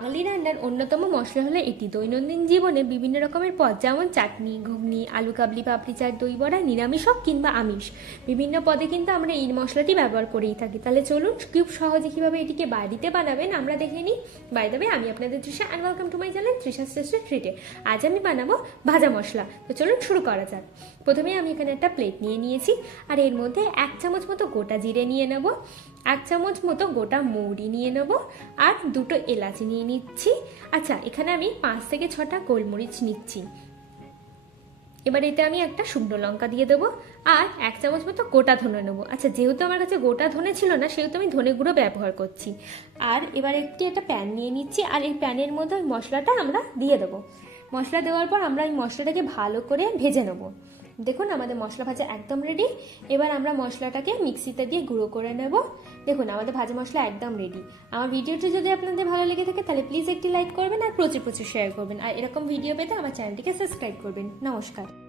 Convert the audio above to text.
বাঙালি রান্নার অন্যতম মশলা হলো এটি। দৈনন্দিন জীবনে বিভিন্ন রকমের পদ, যেমন চাটনি, ঘুগনি, আলু, কাবলি, পাপড়ি, চাট, দই, বড়া, নিরামিষ হোক কিংবা আমিষ। বিভিন্ন পদে কিন্তু আমরা এই মশলাটি ব্যবহার করেই থাকি। তাহলে চলুন খুব সহজে কীভাবে এটিকে বাড়িতে বানাবেন আমরা দেখে নিই। বাই দেবে আমি আপনাদের Trisha and welcome to my channel Trisha শ্রেষ্ঠ ট্রিটে আজ আমি বানাবো ভাজা মশলা। তো চলুন শুরু করা যাক। প্রথমে আমি এখানে একটা প্লেট নিয়ে নিয়েছি। আর এর মধ্যে এক চামচ মতো গোটা জিরে নিয়ে নেব। এক চামচ মতো গোটা মৌরি নিয়ে নেব আর দুটো এলাচি নিয়ে নিচ্ছি। আচ্ছা এখানে আমি পাঁচ থেকে ছটা গোলমরিচ নিচ্ছি। এবার এতে আমি একটা শুকনো লঙ্কা দিয়ে দেবো আর এক চামচ মতো গোটা ধনে নেব। আচ্ছা যেহেতু আমার কাছে গোটা ধনে ছিল না, সেহেতু আমি ধনে গুঁড়ো ব্যবহার করছি। আর এবার একটি একটা প্যান নিয়ে নিচ্ছি আর এই প্যানের মধ্যে ওই মশলাটা আমরা দিয়ে দেবো। মশলা দেওয়ার পর আমরা এই মশলাটাকে ভালো করে ভেজে নেব। দেখুন, আমাদের মশলা ভাজা একদম রেডি এবার আমরা মশলাটাকে মিক্সিতে দিয়ে গুঁড়ো করে নেব। দেখুন, আমাদের ভাজা মশলা একদম রেডি আমার ভিডিওটি যদি আপনাদের ভালো লেগে থাকে, তাহলে প্লিজ একটি লাইক করবেন আর প্রচুর প্রচুর শেয়ার করবেন। আর এরকম ভিডিও পেতে আমার চ্যানেলটিকে সাবস্ক্রাইব করবেন। নমস্কার।